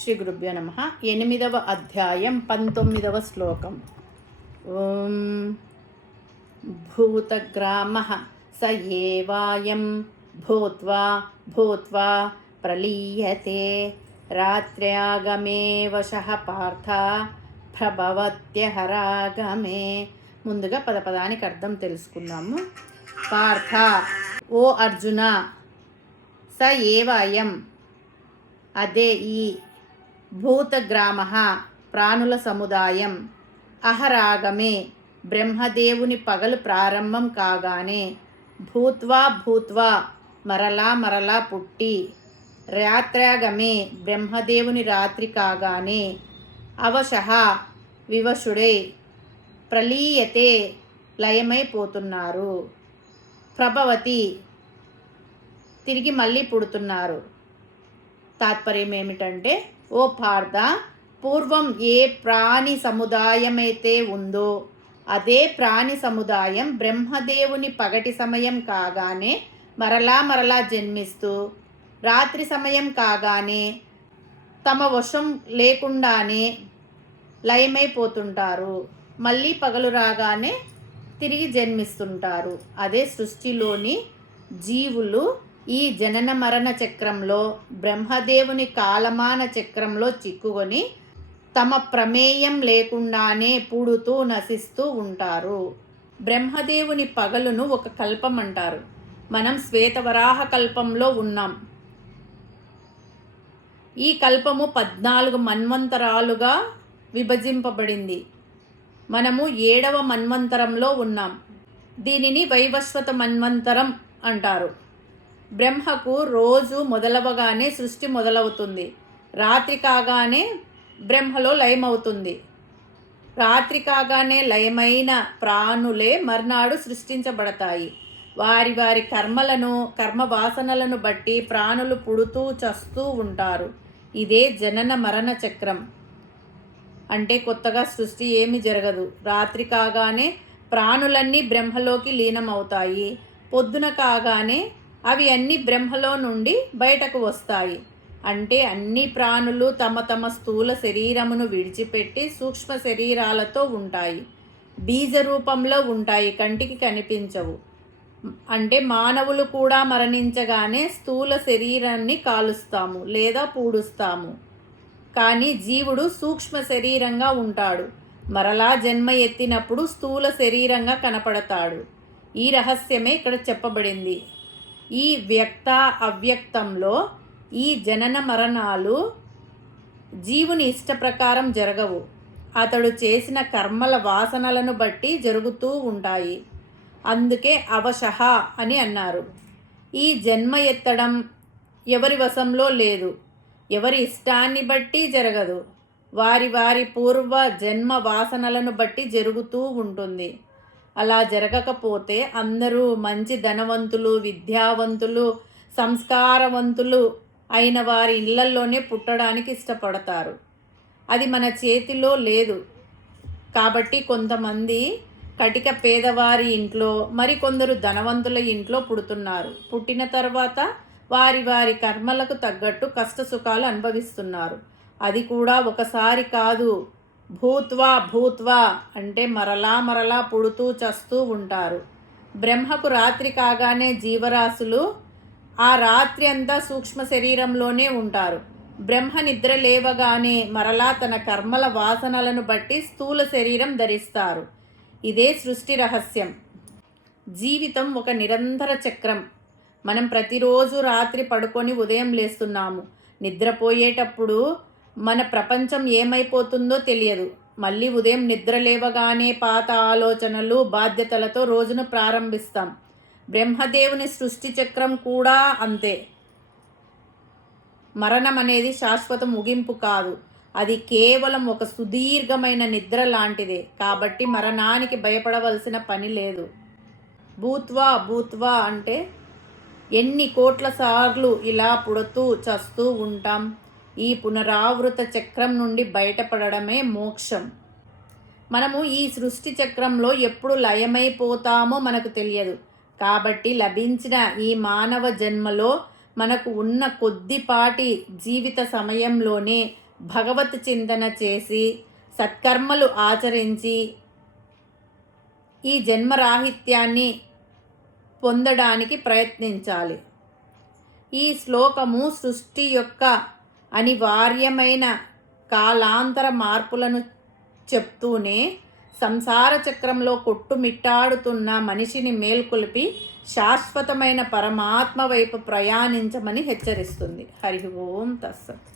శ్రీ గురుభ్యో నమః. 8వ అధ్యాయం 19వ శ్లోకం. ఓం భూతగ్రామః స ఏవాయం భూత్వా భూత్వా ప్రలీయతే రాత్ర్యాగమే వశః పార్థ ప్రభవత్యహరాగమే. ముందుగా పదపదానికి అర్థం తెలుసుకుందాము. పార్థ, ఓ అర్జున, స ఏవాయం, అదే ఈ, భూతగ్రామ, ప్రాణుల సముదాయం, అహరాగమే, బ్రహ్మదేవుని పగలు ప్రారంభం కాగానే, భూత్వా భూత్వా, మరలా మరలా పుట్టి, రాత్రాగమే, బ్రహ్మదేవుని రాత్రి కాగానే, అవశః, వివశుడై, ప్రలీయతే, లయమైపోతున్నారు, ప్రభవతి, తిరిగి మళ్ళీ పుడుతున్నారు. తాత్పర్యం ఏమిటంటే, ఓ పార్థ, పూర్వం ఏ ప్రాణి సముదాయమైతే ఉందో అదే ప్రాణి సముదాయం బ్రహ్మదేవుని పగటి సమయం కాగానే మరలా మరలా జన్మిస్తూ, రాత్రి సమయం కాగానే తమ వశం లేకుండానే లయమైపోతుంటారు. మళ్ళీ పగలు రాగానే తిరిగి జన్మిస్తుంటారు. అదే సృష్టిలోని జీవులు ఈ జనన మరణ చక్రంలో, బ్రహ్మదేవుని కాలమాన చక్రంలో చిక్కుకొని తమ ప్రమేయం లేకుండానే పుడుతూ నశిస్తూ ఉంటారు. బ్రహ్మదేవుని పగలును ఒక కల్పం అంటారు. మనం శ్వేతవరాహ కల్పంలో ఉన్నాం. ఈ కల్పము 14 మన్వంతరాలుగా విభజింపబడింది. మనము 7వ మన్వంతరంలో ఉన్నాం. దీనిని వైవస్వత మన్వంతరం అంటారు. బ్రహ్మకు రోజు మొదలవగానే సృష్టి మొదలవుతుంది. రాత్రి కాగానే బ్రహ్మలో లయమవుతుంది. రాత్రి కాగానే లయమైన ప్రాణులే మర్నాడు సృష్టించబడతాయి. వారి వారి కర్మలను, కర్మ వాసనలను బట్టి ప్రాణులు పుడుతూ చస్తూ ఉంటారు. ఇదే జనన మరణ చక్రం. అంటే కొత్తగా సృష్టి ఏమి జరగదు. రాత్రి కాగానే ప్రాణులన్నీ బ్రహ్మలోకి లీనమవుతాయి. పొద్దున కాగానే అవి అన్ని బ్రహ్మలో నుండి బయటకు వస్తాయి. అంటే అన్ని ప్రాణులు తమ తమ స్థూల శరీరమును విడిచిపెట్టి సూక్ష్మ శరీరాలతో ఉంటాయి. బీజ రూపంలో ఉంటాయి, కంటికి కనిపించవు. అంటే మానవులు కూడా మరణించగానే స్థూల శరీరాన్ని కాలుస్తాము లేదా పూడుస్తాము. కానీ జీవుడు సూక్ష్మ శరీరంగా ఉంటాడు. మరలా జన్మ ఎత్తినప్పుడు స్థూల శరీరంగా కనపడతాడు. ఈ రహస్యమే ఇక్కడ చెప్పబడింది. ఈ వ్యక్త అవ్యక్తంలో ఈ జనన మరణాలు జీవుని ఇష్ట ప్రకారం జరగవు. అతడు చేసిన కర్మల వాసనలను బట్టి జరుగుతూ ఉంటాయి. అందుకే అవశః అని అన్నారు. ఈ జన్మ ఎత్తడం ఎవరి వశంలో లేదు. ఎవరి ఇష్టాన్ని బట్టి జరగదు. వారి వారి పూర్వ జన్మ వాసనలను బట్టి జరుగుతూ ఉంటుంది. అలా జరగకపోతే అందరూ మంచి ధనవంతులు, విద్యావంతులు, సంస్కారవంతులు అయిన వారి ఇళ్లల్లోనే పుట్టడానికి ఇష్టపడతారు. అది మన చేతిలో లేదు. కాబట్టి కొంతమంది కటిక పేదవారి ఇంట్లో, మరికొందరు ధనవంతుల ఇంట్లో పుడుతున్నారు. పుట్టిన తర్వాత వారి వారి కర్మలకు తగ్గట్టు కష్ట సుఖాలు అనుభవిస్తున్నారు. అది కూడా ఒకసారి కాదు, భూత్వా భూత్వా అంటే మరలా మరలా పుడుతూ చస్తూ ఉంటారు. బ్రహ్మకు రాత్రి కాగానే జీవరాశులు ఆ రాత్రి అంతా సూక్ష్మ శరీరంలోనే ఉంటారు. బ్రహ్మ నిద్ర లేవగానే మరలా తన కర్మల వాసనలను బట్టి స్థూల శరీరం ధరిస్తారు. ఇదే సృష్టి రహస్యం. జీవితం ఒక నిరంతర చక్రం. మనం ప్రతిరోజు రాత్రి పడుకొని ఉదయం లేస్తున్నాము. నిద్రపోయేటప్పుడు మన ప్రపంచం ఏమైపోతుందో తెలియదు. మళ్ళీ ఉదయం నిద్ర లేవగానే పాత ఆలోచనలు, బాధ్యతలతో రోజును ప్రారంభిస్తాం. బ్రహ్మదేవుని సృష్టి చక్రం కూడా అంతే. మరణం అనేది శాశ్వత ముగింపు కాదు. అది కేవలం ఒక సుదీర్ఘమైన నిద్ర లాంటిదే. కాబట్టి మరణానికి భయపడవలసిన పని లేదు. భూత్వా భూత్వా అంటే ఎన్ని కోట్ల సార్లు ఇలా పుడుతూ చస్తూ ఉంటాం. ఈ పునరావృత చక్రం నుండి బయటపడడమే మోక్షం. మనము ఈ సృష్టి చక్రంలో ఎప్పుడు లయమైపోతామో మనకు తెలియదు. కాబట్టి లభించిన ఈ మానవ జన్మలో మనకు ఉన్న కొద్దిపాటి జీవిత సమయంలోనే భగవత్ చింతన చేసి సత్కర్మలు ఆచరించి ఈ జన్మరాహిత్యాన్ని పొందడానికి ప్రయత్నించాలి. ఈ శ్లోకము సృష్టి యొక్క అనివార్యమైన కాలాంతర మార్పులను చెప్తూనే సంసార చక్రంలో కొట్టుమిట్టాడుతున్న మనిషిని మేల్కొల్పి శాశ్వతమైన పరమాత్మ వైపు ప్రయాణించమని హెచ్చరిస్తుంది. హరి ఓం తస్సత్.